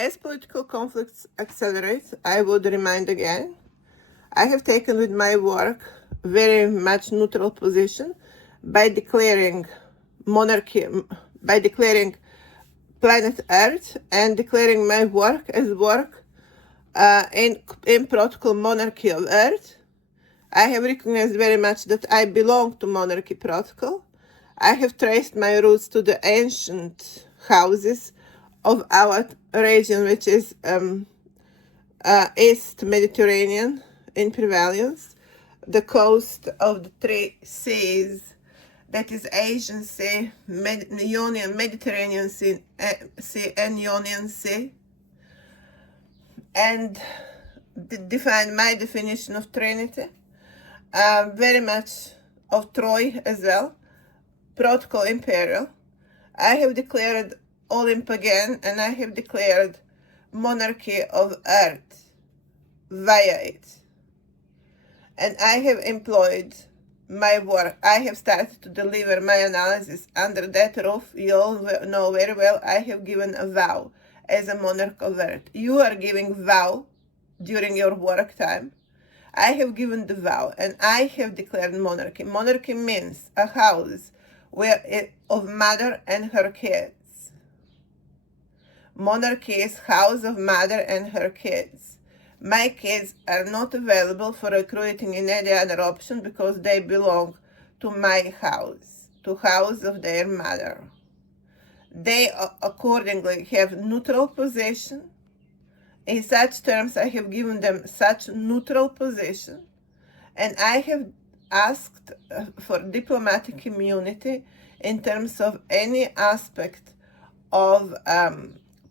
As political conflicts accelerate, I would remind again, I have taken with my work very much neutral position by declaring monarchy, by declaring planet Earth and declaring my work as work in protocol monarchy of Earth. I have recognized very much that I belong to monarchy protocol. I have traced my roots to the ancient houses of our region, which is East Mediterranean in prevalence, the coast of the three seas, that is Asian Sea, Mediterranean Sea, and Ionian Sea, and define my definition of Trinity, very much of Troy as well, protocol imperial. I have declared Olymp again, and I have declared monarchy of Earth via it. And I have employed my work. I have started to deliver my analysis under that roof. You all know very well I have given a vow as a monarch of Earth. You are giving vow during your work time. I have given the vow and I have declared monarchy. Monarchy means a house of mother and her kids. Monarchy is house of mother and her kids. My kids are not available for recruiting in any other option because they belong to my house, to house of their mother. They accordingly have neutral position. In such terms, I have given them such neutral position, and I have asked for diplomatic immunity in terms of any aspect of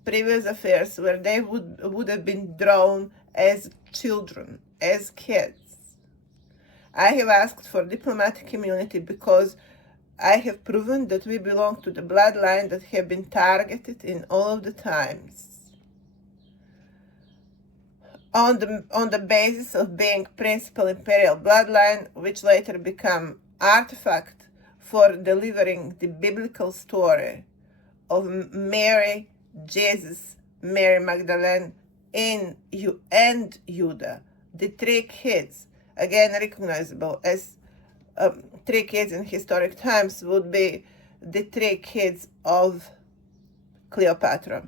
previous affairs where they would have been drawn as children, as kids. I have asked for diplomatic immunity because I have proven that we belong to the bloodline that have been targeted in all of the times on the basis of being principal imperial bloodline, which later become artifact for delivering the biblical story of Mary, Jesus, Mary Magdalene, and Judah, the three kids, again recognizable as three kids in historic times, would be the three kids of Cleopatra.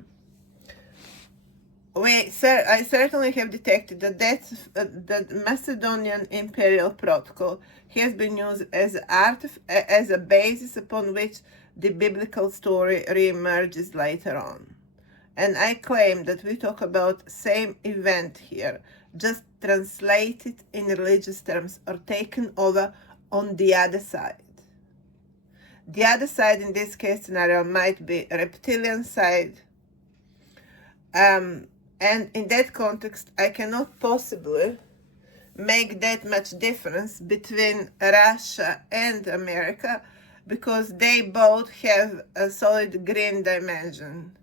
I certainly have detected that the Macedonian imperial protocol has been used as a basis upon which the biblical story reemerges later on. And I claim that we talk about same event here, just translated in religious terms or taken over on the other side. The other side in this case scenario might be a reptilian side. And in that context, I cannot possibly make that much difference between Russia and America because they both have a solid green dimension.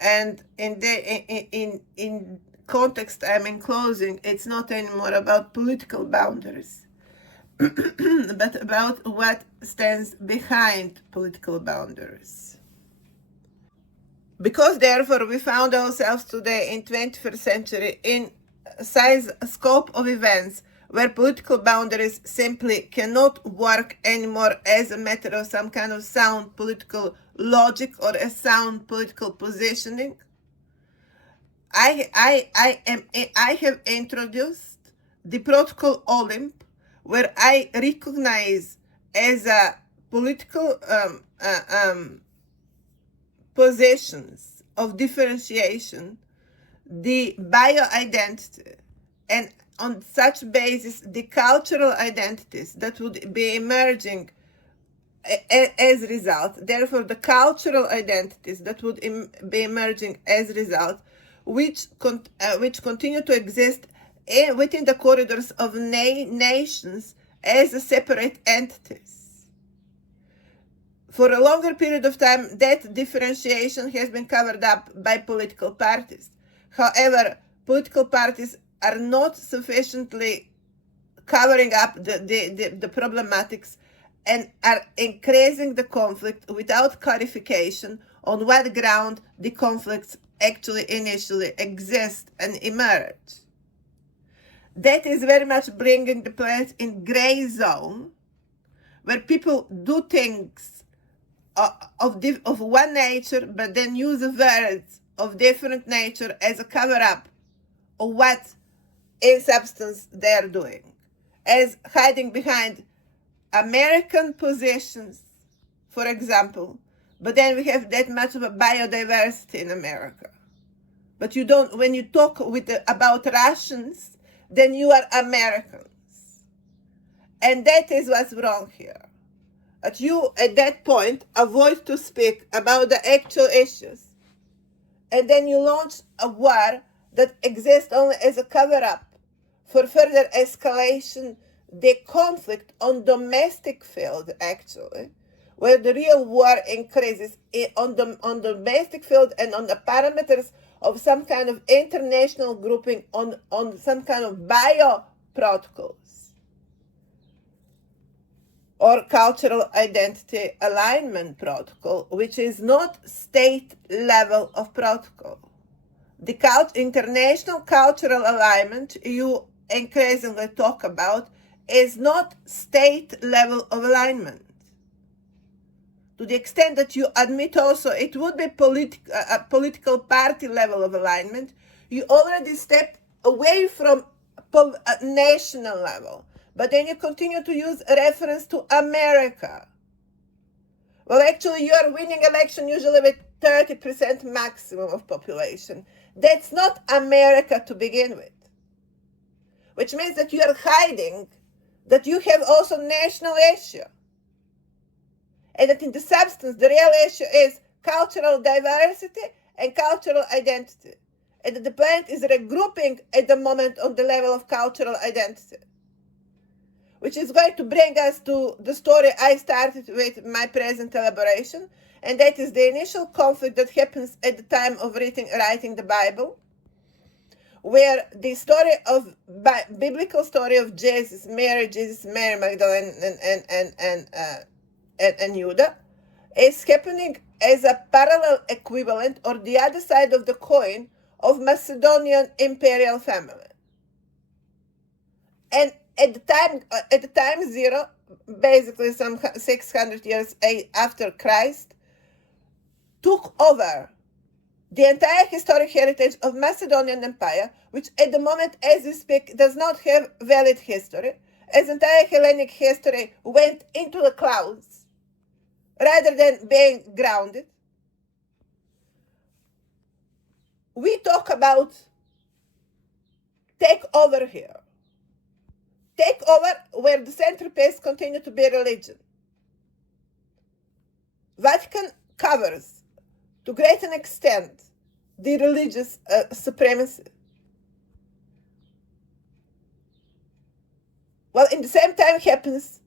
And in context I'm enclosing, it's not anymore about political boundaries, but about what stands behind political boundaries. Because therefore we found ourselves today in 21st century in size scope of events where political boundaries simply cannot work anymore as a matter of some kind of sound political logic or a sound political positioning. I have introduced the protocol Olymp, where I recognize as a political positions of differentiation the bio-identity, and on such basis the cultural identities that would be emerging as a result. Therefore, the cultural identities that would be emerging as a result, which continue to exist within the corridors of nations as separate entities. For a longer period of time, that differentiation has been covered up by political parties. However, political parties are not sufficiently covering up the problematics and are increasing the conflict without clarification on what ground the conflicts actually initially exist and emerge. That is very much bringing the planet in gray zone, where people do things of one nature, but then use words of different nature as a cover-up of what in substance they're doing, as hiding behind American positions, for example, but then we have that much of a biodiversity in America. But you don't, when you talk about Russians, then you are Americans. And that is what's wrong here. That you, at that point, avoid to speak about the actual issues. And then you launch a war that exists only as a cover-up for further escalation, the conflict on domestic field, actually, where the real war increases on domestic field and on the parameters of some kind of international grouping on some kind of bio protocols or cultural identity alignment protocol, which is not state level of protocol. The international cultural alignment you increasingly talk about is not state level of alignment. To the extent that you admit also it would be a political party level of alignment, you already step away from a national level. But then you continue to use a reference to America. Well, actually, you are winning election usually with 30% maximum of population. That's not America to begin with. Which means that you are hiding that you have also national issue. And that in the substance, the real issue is cultural diversity and cultural identity. And that the planet is regrouping at the moment on the level of cultural identity. Which is going to bring us to the story I started with my present elaboration. And that is the initial conflict that happens at the time of writing the Bible, where the story of biblical story of Jesus, Mary Magdalene, and Judah is happening as a parallel equivalent or the other side of the coin of Macedonian imperial family. And at the time zero, basically some 600 years after Christ, took over the entire historic heritage of Macedonian Empire, which at the moment as we speak does not have valid history, as entire Hellenic history went into the clouds rather than being grounded. We talk about take over here. Take over where the centerpiece continue to be religion. Vatican covers to great an extent the religious supremacy. Well, in the same time happens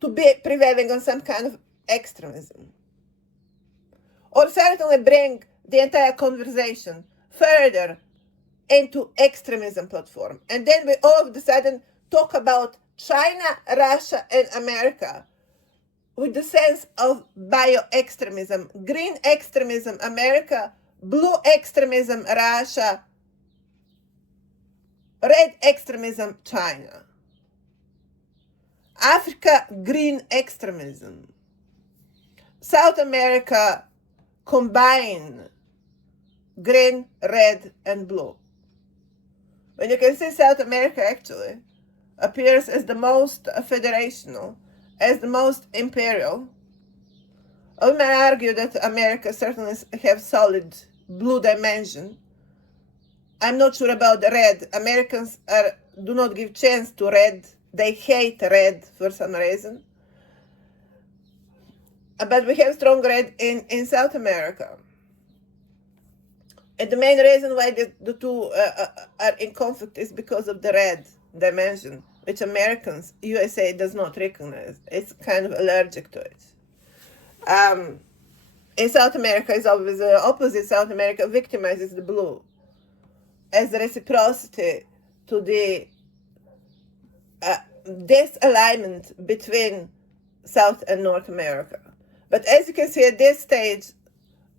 to be prevailing on some kind of extremism. Or certainly bring the entire conversation further into extremism platform. And then we all of a sudden talk about China, Russia, and America with the sense of bio-extremism, green extremism, America, blue extremism, Russia, red extremism, China. Africa, green extremism. South America, combine green, red, and blue. When you can see South America actually appears as the most federational, as the most imperial. I may argue that America certainly have solid blue dimension. I'm not sure about the red. Americans do not give chance to red. They hate red for some reason. But we have strong red in South America. And the main reason why the two are in conflict is because of the red dimension, which Americans, USA does not recognize. It's kind of allergic to it. In South America is always the opposite. South America victimizes the blue as reciprocity to the disalignment between South and North America. But as you can see at this stage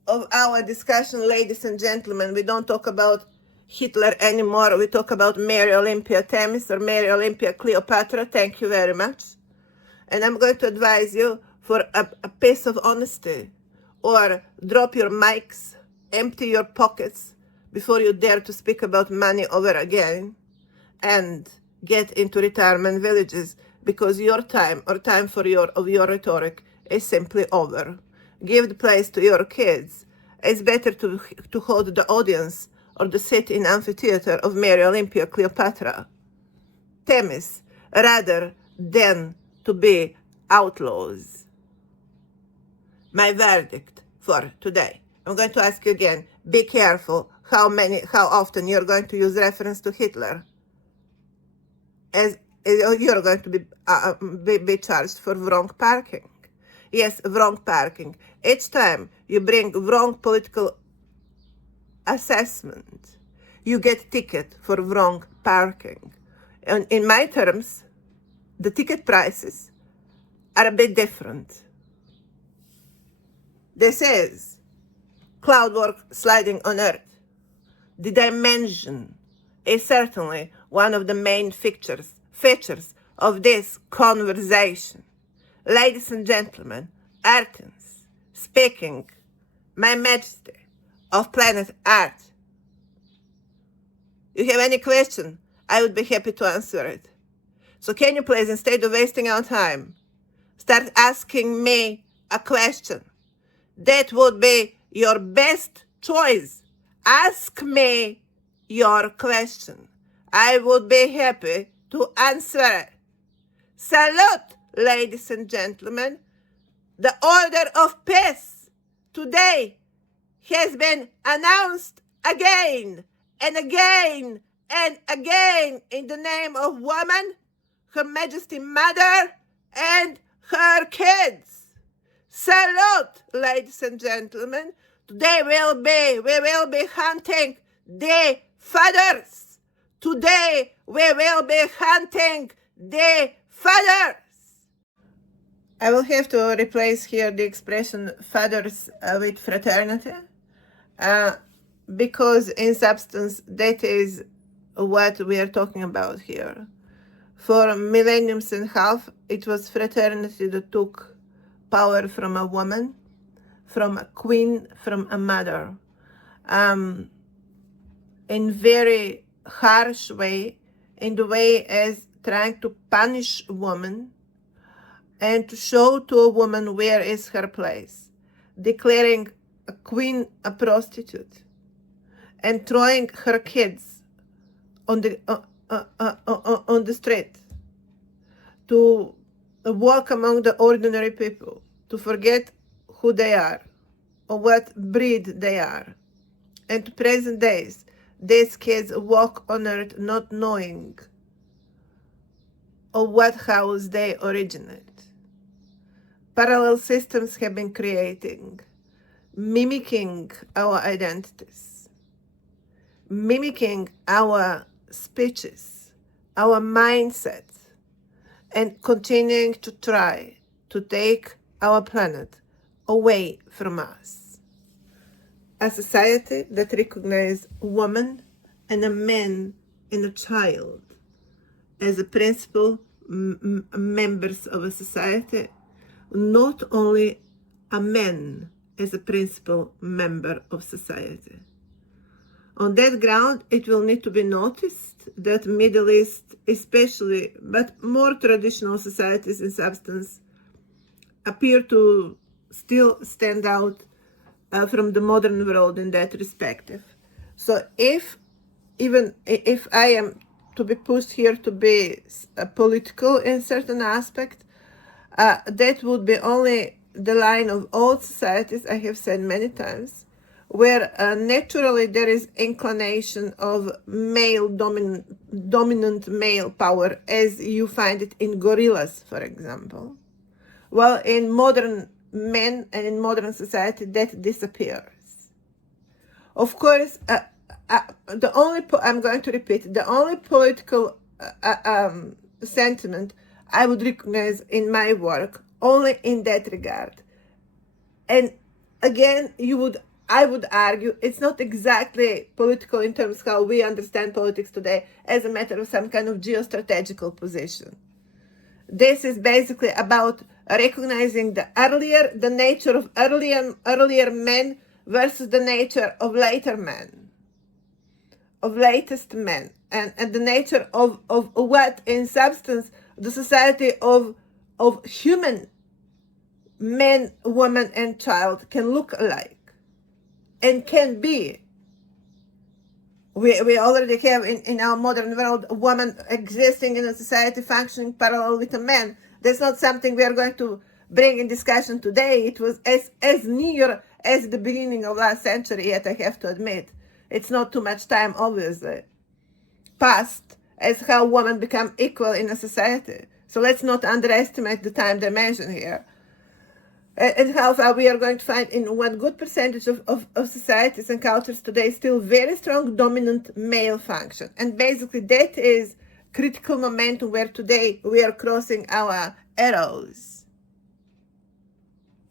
of our discussion, ladies and gentlemen. We don't talk about Hitler anymore. We talk about Mary Olympia Themis or Mary Olympia Cleopatra. Thank you very much. And I'm going to advise you for a piece of honesty, or drop your mics, empty your pockets before you dare to speak about money over again, and get into retirement villages, because your time, or time for your rhetoric, is simply over. Give the place to your kids. It's better to hold the audience or to sit in amphitheater of Mary Olympia Cleopatra Themis rather than to be outlaws. My verdict for today. I'm going to ask you again, be careful how often you're going to use reference to Hitler, as you're going to be charged for wrong parking. Yes, wrong parking. Each time you bring wrong political assessment, you get ticket for wrong parking. And in my terms, the ticket prices are a bit different. This is cloudwork sliding on Earth. The dimension is certainly one of the main features of this conversation. Ladies and gentlemen, Earthens, speaking, My Majesty of planet Earth. You have any question? I would be happy to answer it. So can you please, instead of wasting our time, start asking me a question? That would be your best choice. Ask me your question. I would be happy to answer it. Salute, ladies and gentlemen. The order of peace today has been announced again and again and again in the name of woman, Her Majesty Mother, and her kids. Salute, ladies and gentlemen. Today we will be hunting the fathers. Today we will be hunting the fathers. I will have to replace here the expression fathers with fraternity, because in substance that is what we are talking about here. For millenniums and a half, it was fraternity that took power from a woman, from a queen, from a mother, in very harsh way, in the way as trying to punish a woman and to show to a woman where is her place, declaring a queen a prostitute, and throwing her kids on the street to walk among the ordinary people, to forget who they are or what breed they are. And to present days, these kids walk on earth not knowing of what house they originate. Parallel systems have been creating, mimicking our identities, mimicking our speeches, our mindsets, and continuing to try to take our planet away from us. A society that recognizes a woman and a man and a child as the principal members of a society, not only a man as a principal member of society. On that ground, it will need to be noticed that Middle East especially, but more traditional societies in substance, appear to still stand out from the modern world in that respect. So if I am to be pushed here to be political in certain aspect, that would be only the line of old societies, I have said many times, where naturally there is inclination of male dominant male power, as you find it in gorillas, for example. Well, in modern men and in modern society, that disappears. Of course, I'm going to repeat, the only political sentiment I would recognize in my work, only in that regard. And again, you would I would argue it's not exactly political in terms of how we understand politics today as a matter of some kind of geostrategical position. This is basically about recognizing the nature of earlier men versus the nature of later men, of latest men, and the nature of what in substance the society of human man, woman, and child can look like and can be. We already have in our modern world a woman existing in a society functioning parallel with a man. That's not something we are going to bring in discussion today. It was as near as the beginning of last century, yet I have to admit, it's not too much time, obviously, passed as how women become equal in a society. So let's not underestimate the time dimension here. And how far we are going to find in one good percentage of societies and cultures today still very strong dominant male function. And basically that is critical momentum where today we are crossing our arrows.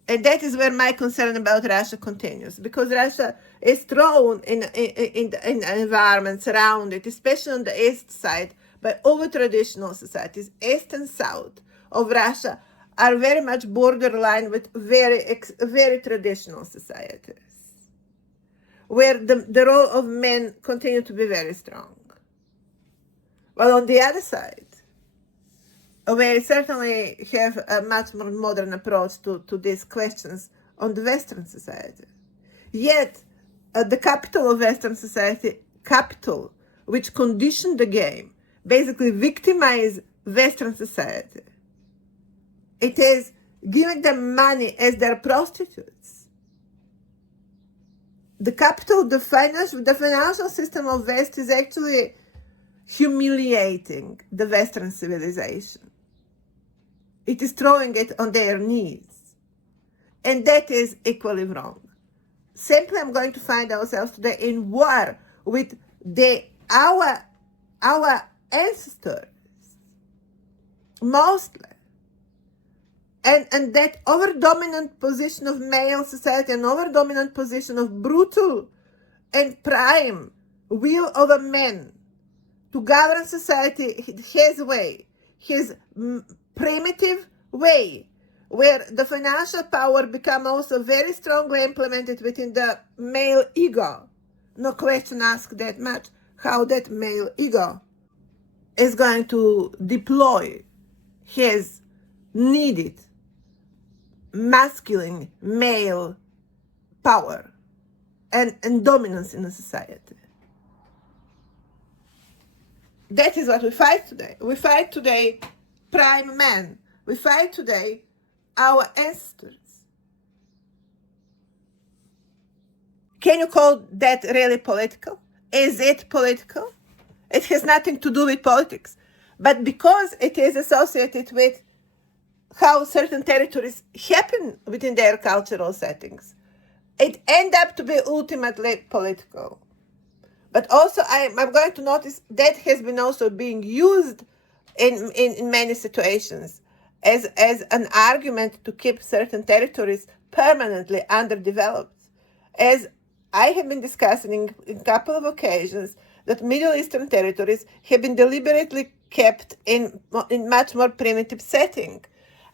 And that is where my concern about Russia continues, because Russia is thrown in an environment surrounded, especially on the east side, by over-traditional societies. East and south of Russia are very much borderline with very traditional societies, where the role of men continue to be very strong. While on the other side, we certainly have a much more modern approach to these questions on the Western society. Yet, the capital of Western society, capital, which conditioned the game, basically victimize Western society. It is giving them money as their prostitutes. The capital, the financial system of West is actually humiliating the Western civilization. It is throwing it on their knees. And that is equally wrong. Simply, I'm going to find ourselves today in war with our ancestors, mostly. And that over-dominant position of male society and over-dominant position of brutal and prime will of a man to govern society his way, his primitive way, where the financial power become also very strongly implemented within the male ego. No question asked that much how that male ego is going to deploy his needed masculine male power and dominance in a society. That is what we fight today. We fight today prime men. We fight today our ancestors. Can you call that really political? Is it political? It has nothing to do with politics. But because it is associated with how certain territories happen within their cultural settings, it ends up to be ultimately political. But also I'm going to notice that has been also being used in many situations as an argument to keep certain territories permanently underdeveloped. As I have been discussing in a couple of occasions, that Middle Eastern territories have been deliberately kept in much more primitive setting.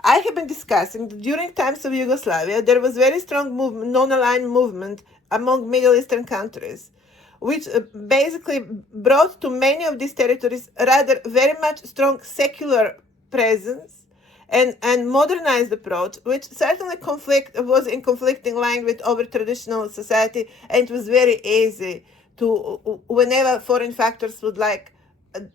I have been discussing that during times of Yugoslavia, there was very strong movement, non-aligned movement among Middle Eastern countries, which basically brought to many of these territories rather very much strong secular presence and modernized approach, which certainly was in conflicting line with our traditional society, and it was very easy to, whenever foreign factors would like,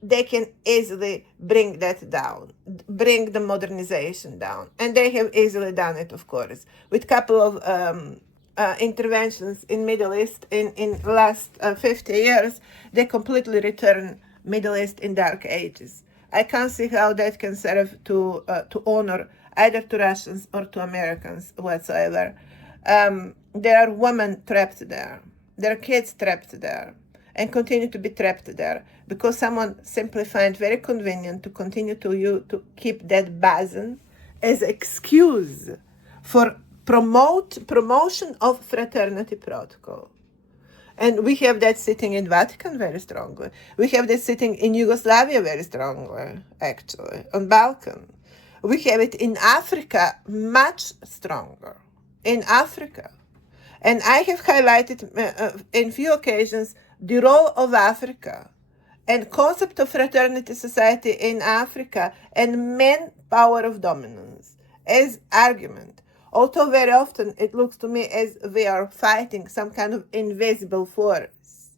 they can easily bring that down, bring the modernization down. And they have easily done it, of course, with a couple of interventions in Middle East in last 50 years. They completely return Middle East in dark ages. I can't see how that can serve to honor either to Russians or to Americans whatsoever. There are women trapped there. There are kids trapped there and continue to be trapped there because someone simply find very convenient to continue to keep that basin as excuse for promotion of fraternity protocol. And we have that sitting in Vatican very strongly. We have that sitting in Yugoslavia very strongly, actually, on Balkan. We have it in Africa much stronger. In Africa. And I have highlighted in few occasions the role of Africa and concept of fraternity society in Africa and men power of dominance as argument. Although very often it looks to me as we are fighting some kind of invisible force.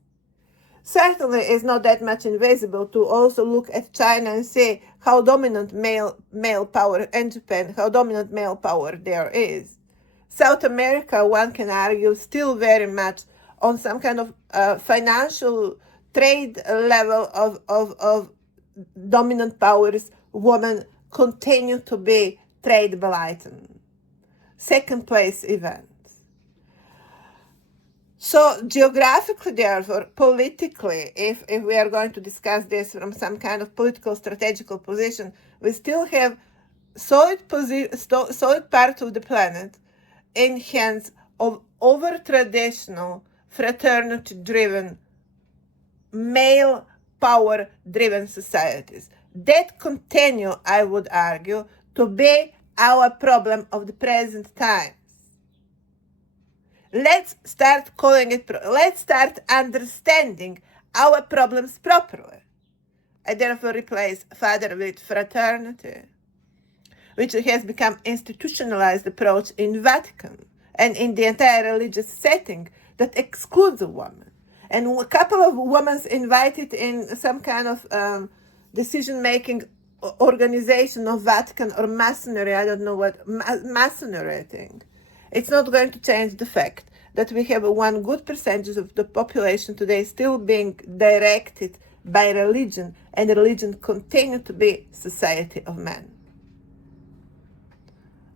Certainly it's not that much invisible to also look at China and say how dominant male power, and Japan, how dominant male power there is. South America, one can argue, still very much on some kind of financial trade level of dominant powers, women continue to be trade blighted. Second place event. So geographically, therefore, politically, if we are going to discuss this from some kind of political strategical position, we still have solid part of the planet in hands of over traditional fraternity driven male power driven societies that continue, I would argue, to be our problem of the present times. Let's start calling it, let's start understanding our problems properly. I therefore replace father with fraternity, which has become institutionalized approach in Vatican and in the entire religious setting that excludes a woman. And a couple of women invited in some kind of decision-making organization of Vatican or Masonry, I don't know what, Masonry, I think. It's not going to change the fact that we have one good percentage of the population today still being directed by religion, and religion continue to be society of men.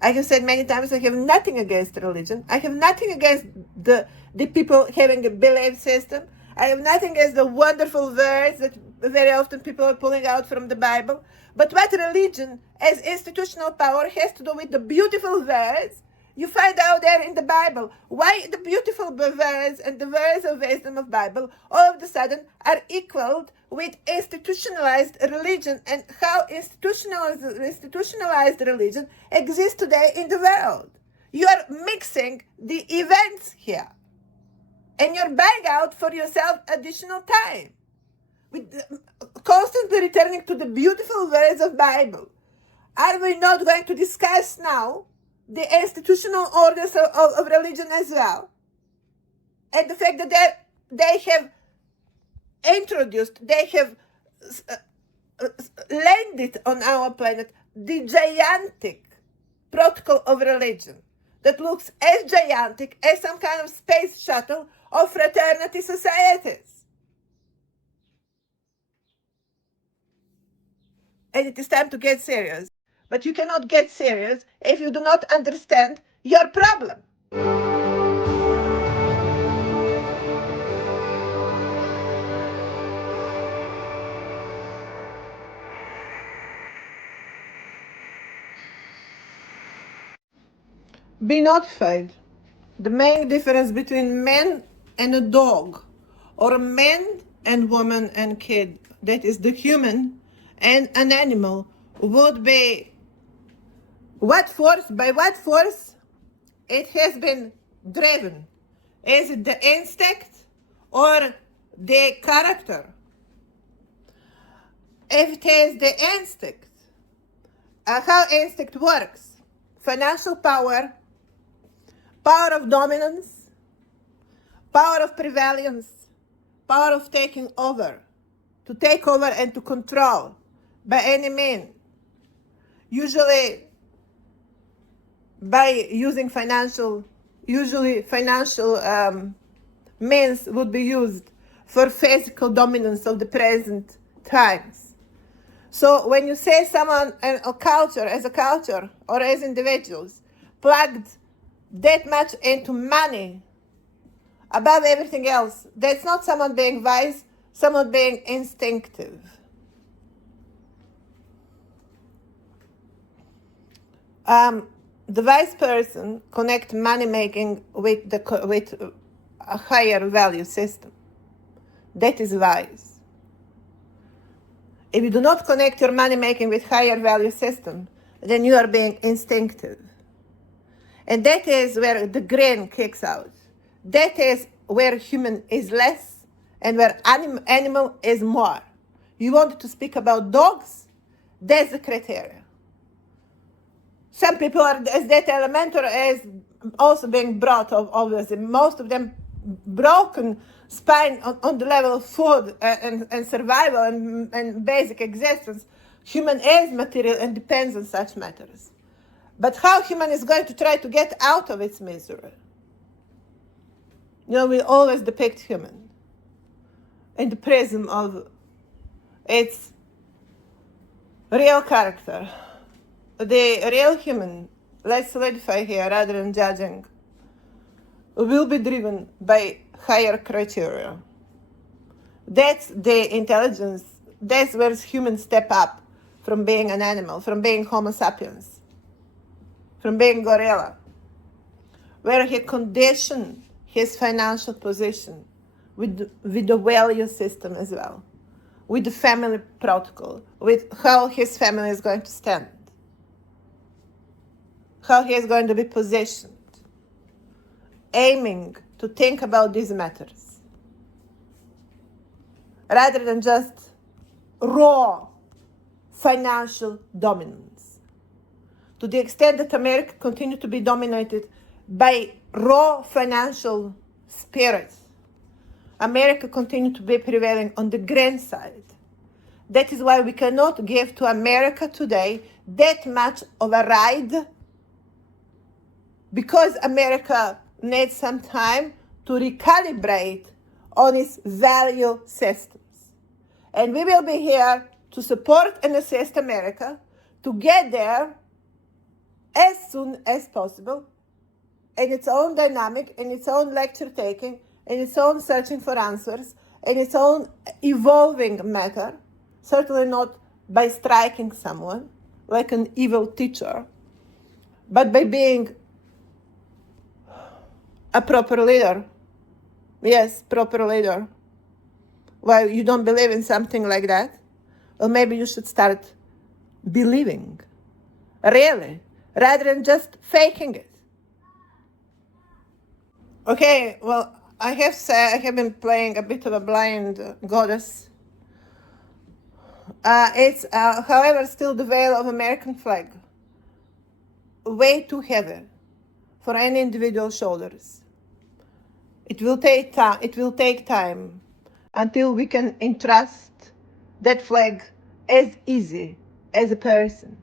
I have said many times I have nothing against religion. I have nothing against the people having a belief system. I have nothing against the wonderful words that very often people are pulling out from the Bible. But what religion as institutional power has to do with the beautiful words you find out there in the Bible. Why the beautiful words and the words of wisdom of Bible all of a sudden are equaled with institutionalized religion, and how institutionalized religion exists today in the world. You are mixing the events here, and you're buying out for yourself additional time with constantly returning to the beautiful words of Bible. Are we not going to discuss now the institutional orders of religion as well, and the fact that they have introduced, they have landed on our planet the gigantic protocol of religion that looks as gigantic as some kind of space shuttle of fraternity societies. And it is time to get serious. But you cannot get serious if you do not understand your problem. Be notified. The main difference between man and a dog, or a man and woman and kid, that is the human and an animal, would be by what force it has been driven. Is it the instinct or the character? If it is the instinct, how instinct works: financial power, power of dominance, power of prevalence, power of taking over, to take over and to control by any means, usually by using financial means would be used for physical dominance of the present times. So when you say someone, a culture, or as individuals, plugged that much into money above everything else, that's not someone being wise, someone being instinctive. the wise person connect money making with a higher value system. That is wise. If you do not connect your money making with higher value system, then you are being instinctive. And that is where the grain kicks out. That is where human is less and where animal is more. You wanted to speak about dogs? That's the criteria. Some people are as that element or as also being brought of, obviously. Most of them broken spine on the level of food and survival and basic existence. Human is material and depends on such matters. But how human is going to try to get out of its misery? We always depict human in the prism of its real character. The real human, let's solidify here rather than judging, will be driven by higher criteria. That's the intelligence. That's where humans step up from being an animal, from being Homo sapiens, from being gorilla, where he conditioned his financial position with the value system as well, with the family protocol, with how his family is going to stand, how he is going to be positioned, aiming to think about these matters, rather than just raw financial dominance. To the extent that America continued to be dominated by raw financial spirit, America continued to be prevailing on the grand side. That is why we cannot give to America today that much of a ride, because America needs some time to recalibrate on its value systems. And we will be here to support and assist America to get there as soon as possible, in its own dynamic, in its own lecture taking, in its own searching for answers, in its own evolving matter, certainly not by striking someone like an evil teacher, but by being a proper leader. Yes, proper leader. Well, you don't believe in something like that? Well, maybe you should start believing, really, rather than just faking it. Okay, well, I have been playing a bit of a blind goddess. It's, however, still the veil of American flag, way too heavy for any individual shoulders. It will take time. It will take time until we can entrust that flag as easy as a person.